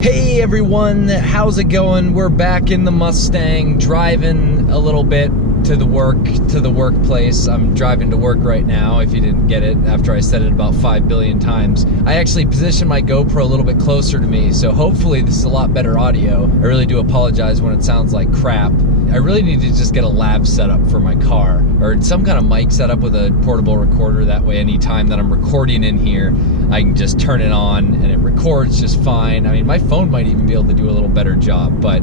Hey everyone, how's it going? We're back in the Mustang, driving a little bit to the workplace. I'm driving to work right now, if you didn't get it, after I said it about 5 billion times. I actually positioned my GoPro a little bit closer to me, so hopefully this is a lot better audio. I really do apologize when it sounds like crap. I really need to just get a lab setup for my car, or some kind of mic setup with a portable recorder. That way anytime that I'm recording in here, I can just turn it on and it records just fine. I mean, my phone might even be able to do a little better job, but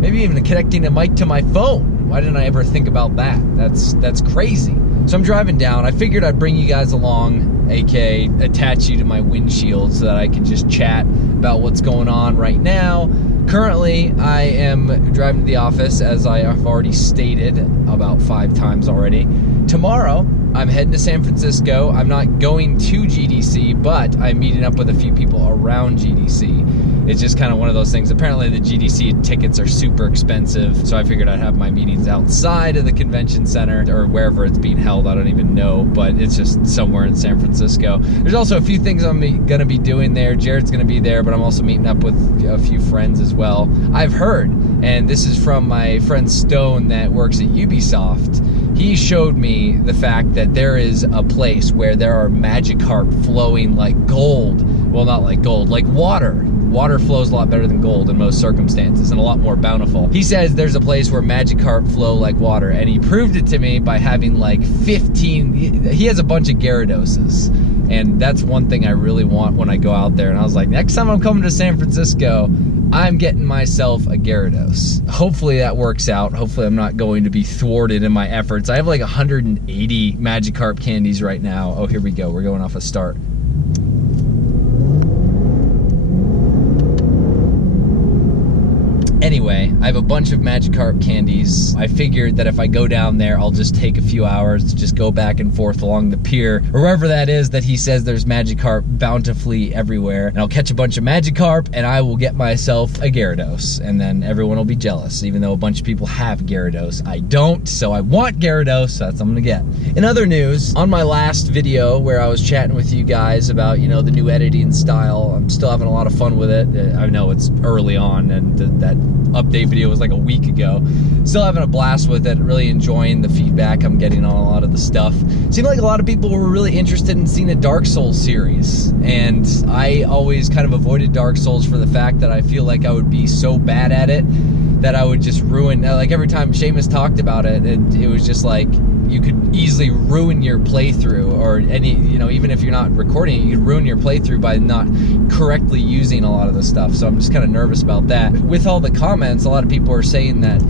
maybe even connecting a mic to my phone. Why didn't I ever think about that? That's crazy. So I'm driving down. I figured I'd bring you guys along, aka attach you to my windshield so that I can just chat about what's going on right now. Currently, I am driving to the office, as I have already stated about 5 times already. Tomorrow, I'm heading to San Francisco. I'm not going to GDC, but I'm meeting up with a few people around GDC. It's just kind of one of those things. Apparently the GDC tickets are super expensive, so I figured I'd have my meetings outside of the convention center, or wherever it's being held, I don't even know, but it's just somewhere in San Francisco. There's also a few things I'm going to be doing there. Jared's going to be there, but I'm also meeting up with a few friends as well. I've heard, and this is from my friend Stone that works at Ubisoft, he showed me the fact that there is a place where there are Magikarp flowing like gold. Well, not like gold, like water. Water flows a lot better than gold in most circumstances and a lot more bountiful. He says there's a place where Magikarp flow like water, and he proved it to me by having like 15, he has a bunch of Gyaradoses. And that's one thing I really want when I go out there. And I was like, next time I'm coming to San Francisco, I'm getting myself a Gyarados. Hopefully that works out. Hopefully I'm not going to be thwarted in my efforts. I have like 180 Magikarp candies right now. Oh, here we go. We're going off a start. Anyway, I have a bunch of Magikarp candies. I figured that if I go down there, I'll just take a few hours to just go back and forth along the pier, or wherever that is that he says there's Magikarp bountifully everywhere. And I'll catch a bunch of Magikarp, and I will get myself a Gyarados. And then everyone will be jealous, even though a bunch of people have Gyarados. I don't, so I want Gyarados, so that's what I'm gonna get. In other news, on my last video where I was chatting with you guys about, you know, the new editing style, I'm still having a lot of fun with it. I know it's early on, and that update video was like a week ago. Still having a blast with it, really enjoying the feedback I'm getting on a lot of the stuff. Seemed like a lot of people were really interested in seeing a Dark Souls series, and I always kind of avoided Dark Souls for the fact that I feel like I would be so bad at it that I would just ruin, like every time Seamus talked about it, it was just like, you could easily ruin your playthrough, or any, you know, even if you're not recording it, you could ruin your playthrough by not correctly using a lot of the stuff. So I'm just kind of nervous about that. With all the comments, a lot of people are saying that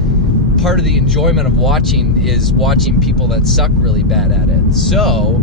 part of the enjoyment of watching is watching people that suck really bad at it. So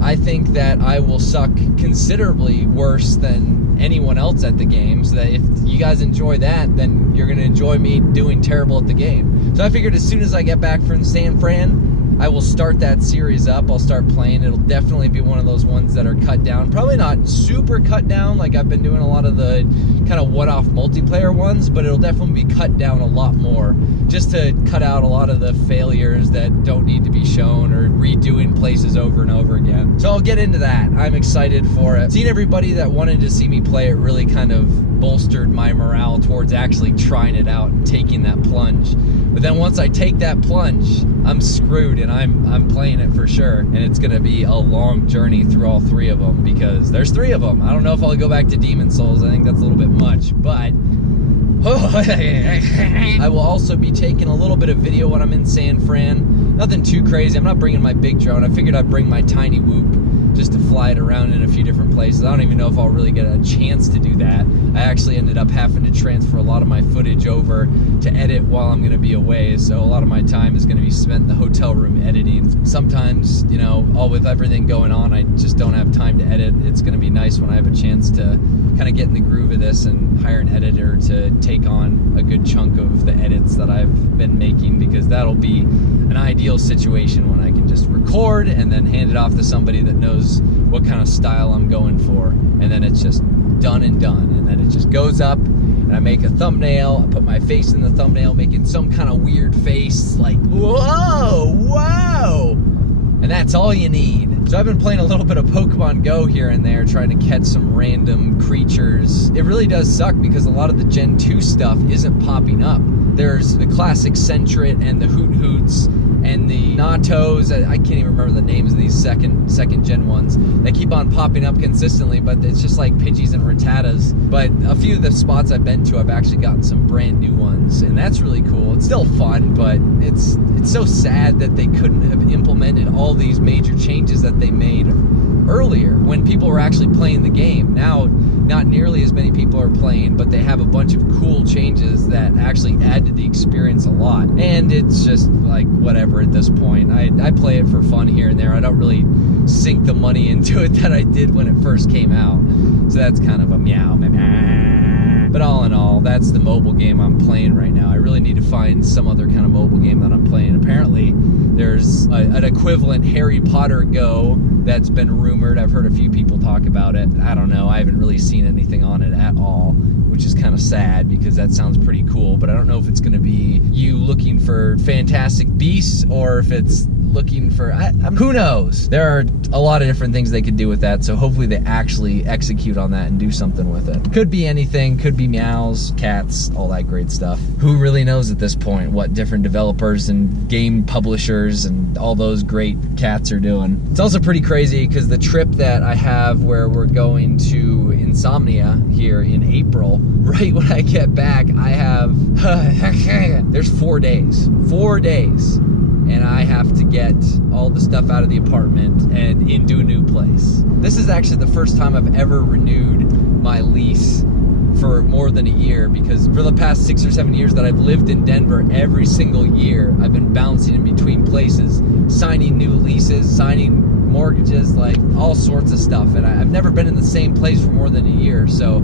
I think that I will suck considerably worse than anyone else at the game, so that if you guys enjoy that, then you're gonna enjoy me doing terrible at the game. So I figured as soon as I get back from San Fran, I will start that series up. I'll start playing. It'll definitely be one of those ones that are cut down. Probably not super cut down like I've been doing a lot of the kind of one-off multiplayer ones, but it'll definitely be cut down a lot more, just to cut out a lot of the failures that don't need to be shown, or redoing places over and over again. So I'll get into that. I'm excited for it. Seeing everybody that wanted to see me play it really kind of bolstered my morale towards actually trying it out and taking that plunge. But then once I take that plunge, I'm screwed, and I'm playing it for sure. And it's gonna be a long journey through all 3 of them, because there's 3 of them. I don't know if I'll go back to Demon Souls. I think that's a little bit much, but I will also be taking a little bit of video when I'm in San Fran. Nothing too crazy. I'm not bringing my big drone. I figured I'd bring my tiny whoop just to fly it around in a few different places. I don't even know if I'll really get a chance to do that. I actually ended up having to transfer a lot of my footage over to edit while I'm going to be away, so a lot of my time is going to be spent in the hotel room editing. Sometimes, you know, all with everything going on, I just don't have time to edit. It's going to be nice when I have a chance to kind of get in the groove of this and hire an editor to take on a good chunk of the edits that I've been making, because that'll be an ideal situation when I can just record and then hand it off to somebody that knows what kind of style I'm going for, and then it's just done and done, and then it just goes up and I make a thumbnail. I put my face in the thumbnail making some kind of weird face like, whoa, whoa, and that's all you need. So I've been playing a little bit of Pokemon Go here and there, trying to catch some random creatures. It really does suck because a lot of the Gen 2 stuff isn't popping up. There's the classic Sentret and the Hoot Hoots and the Natos. I can't even remember the names of these second gen ones. They keep on popping up consistently, but it's just like Pidgeys and Rattatas. But a few of the spots I've been to, I've actually gotten some brand new ones, and that's really cool. It's still fun, but it's so sad that they couldn't have implemented all these major changes that they made earlier when people were actually playing the game. Now, not nearly as many people are playing, but they have a bunch of cool changes that actually add to the experience a lot. And it's just like whatever at this point. I play it for fun here and there. I don't really sink the money into it that I did when it first came out. So that's kind of a meow. But all in all, that's the mobile game I'm playing right now. I really need to find some other kind of mobile game that I'm playing. Apparently, there's an equivalent Harry Potter Go that's been rumored. I've heard a few people talk about it. I don't know. I haven't really seen anything on it at all, which is kind of sad because that sounds pretty cool. But I don't know if it's going to be you looking for fantastic beasts or if it's looking for, who knows? There are a lot of different things they could do with that, so hopefully they actually execute on that and do something with it. Could be anything, could be meows, cats, all that great stuff. Who really knows at this point what different developers and game publishers and all those great cats are doing. It's also pretty crazy because the trip that I have where we're going to Insomnia here in April, right when I get back, I have, there's 4 days. 4 days. And I have to get all the stuff out of the apartment and into a new place. This is actually the first time I've ever renewed my lease for more than a year, because for the past 6 or 7 years that I've lived in Denver, every single year I've been bouncing in between places, signing new leases, signing mortgages, like all sorts of stuff. And I've never been in the same place for more than a year. So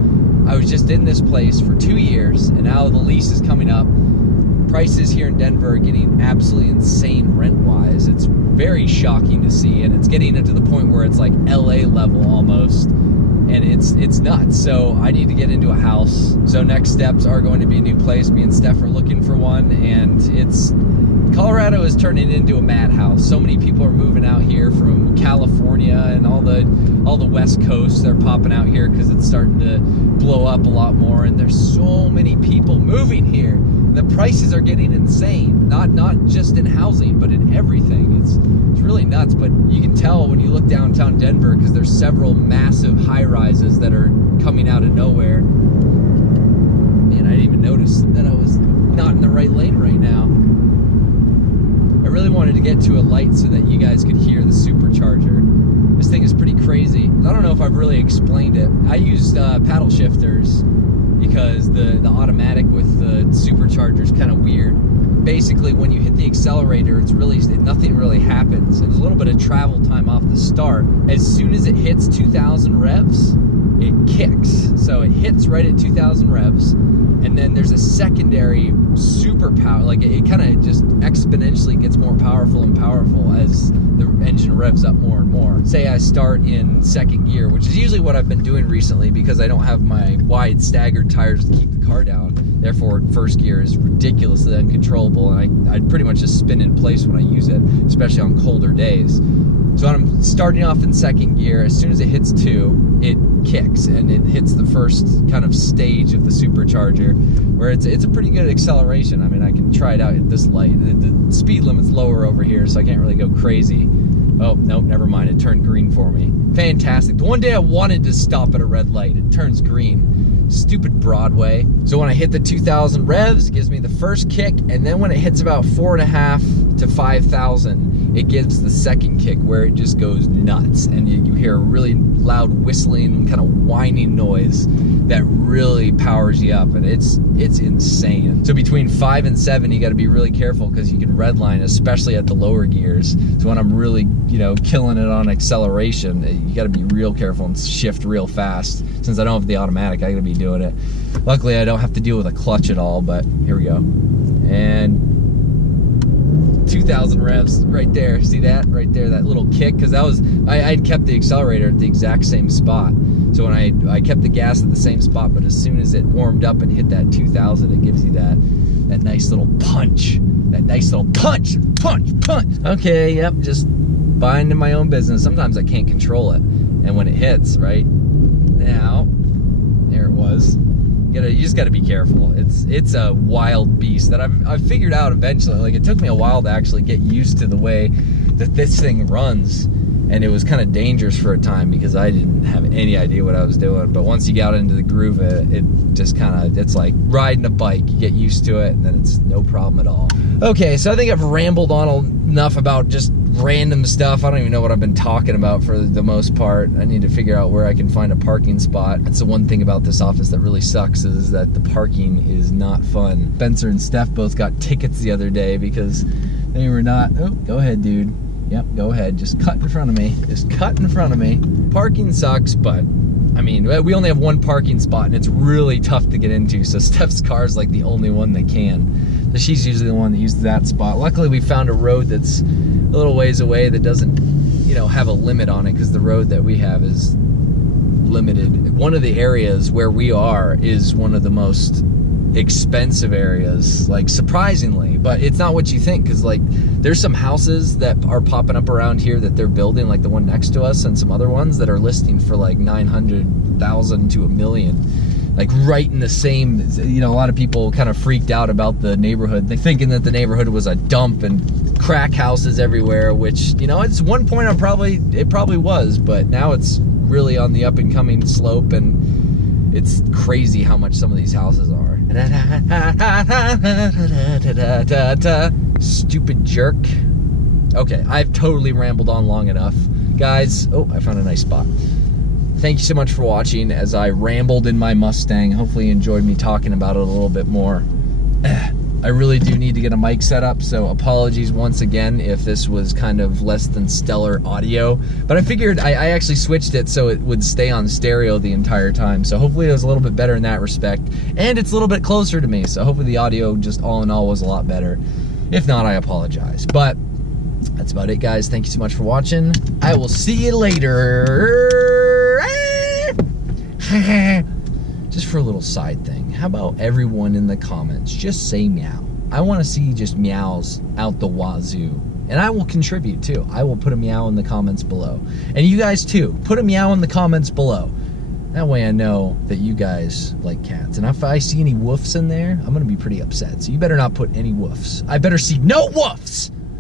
I was just in this place for 2 years, and now the lease is coming up. Prices here in Denver are getting absolutely insane rent-wise. It's very shocking to see, and it's getting into the point where it's like LA level almost, and it's nuts. So I need to get into a house. So next steps are going to be a new place. Me and Steph are looking for one, and Colorado is turning into a madhouse. So many people are moving out here from California and all the West Coast. They're popping out here because it's starting to blow up a lot more, and there's so many people moving here. The prices are getting insane, not just in housing, but in everything. It's really nuts, but you can tell when you look downtown Denver because there's several massive high-rises that are coming out of nowhere. Man, I didn't even notice that I was not in the right lane right now. I really wanted to get to a light so that you guys could hear the supercharger. This thing is pretty crazy. I don't know if I've really explained it. I used paddle shifters because the automatic with the supercharger is kind of weird. Basically, when you hit the accelerator, nothing really happens. There's a little bit of travel time off the start. As soon as it hits 2,000 revs, it kicks. So it hits right at 2,000 revs, and then there's a secondary super power, like it kind of just exponentially gets more powerful and powerful as the engine revs up more and more. Say I start in second gear, which is usually what I've been doing recently because I don't have my wide staggered tires to keep the car down. Therefore, first gear is ridiculously uncontrollable, and I pretty much just spin in place when I use it, especially on colder days. So when I'm starting off in second gear, as soon as it hits 2, it kicks and it hits the first kind of stage of the supercharger, where it's a pretty good acceleration. I mean, I can try it out at this light. The speed limit's lower over here, so I can't really go crazy. Oh, nope, never mind. It turned green for me. Fantastic. The one day I wanted to stop at a red light, it turns green. Stupid Broadway. So when I hit the 2,000 revs, it gives me the first kick, and then when it hits about 4.5 to 5,000, it gives the second kick where it just goes nuts, and you hear a really loud whistling, kind of whining noise that really powers you up, and it's insane. So between 5 and 7, you got to be really careful because you can redline, especially at the lower gears. So when I'm really, killing it on acceleration, you got to be real careful and shift real fast. Since I don't have the automatic, I got to be doing it. Luckily, I don't have to deal with a clutch at all, but here we go. And 2,000 revs right there. See that right there, that little kick? Because I'd kept the accelerator at the exact same spot. So when I kept the gas at the same spot, but as soon as it warmed up and hit that 2,000, it gives you that nice little punch. That nice little punch. Okay, yep, just minding my own business. Sometimes I can't control it. And when it hits, right? Now, there it was. You just gotta be careful. It's a wild beast that I've figured out eventually. Like, it took me a while to actually get used to the way that this thing runs. And it was kind of dangerous for a time because I didn't have any idea what I was doing. But once you get out into the groove, it just kind of, it's like riding a bike. You get used to it, and then it's no problem at all. Okay, so I think I've rambled on enough about just random stuff. I don't even know what I've been talking about for the most part. I need to figure out where I can find a parking spot. That's the one thing about this office that really sucks, is that the parking is not fun. Spencer and Steph both got tickets the other day because they were not, oh, go ahead, dude. Yep, go ahead. Just cut in front of me. Just cut in front of me. Parking sucks, but I mean, we only have one parking spot, and it's really tough to get into. So Steph's car is like the only one that can. So she's usually the one that uses that spot. Luckily, we found a road that's a little ways away that doesn't, you know, have a limit on it, because the road that we have is limited. One of the areas where we are is one of the most expensive areas, like, surprisingly, but it's not what you think, because like there's some houses that are popping up around here that they're building, like the one next to us and some other ones that are listing for like 900,000 to $1 million, like right in the same, you know, a lot of people kind of freaked out about the neighborhood. They're thinking that the neighborhood was a dump and crack houses everywhere, which, you know, it's one point it probably was, but now it's really on the up and coming slope, and it's crazy how much some of these houses are. Stupid jerk. Okay, I've totally rambled on long enough. Guys, oh, I found a nice spot. Thank you so much for watching as I rambled in my Mustang. Hopefully you enjoyed me talking about it a little bit more. I really do need to get a mic set up, so apologies once again if this was kind of less than stellar audio. But I figured I actually switched it so it would stay on stereo the entire time. So hopefully it was a little bit better in that respect. And it's a little bit closer to me, so hopefully the audio just all in all was a lot better. If not, I apologize. But that's about it, guys. Thank you so much for watching. I will see you later. Just for a little side thing, how about everyone in the comments just say meow? I want to see just meows out the wazoo. And I will contribute too. I will put a meow in the comments below. And you guys too, put a meow in the comments below. That way I know that you guys like cats. And if I see any woofs in there, I'm going to be pretty upset. So you better not put any woofs. I better see no woofs!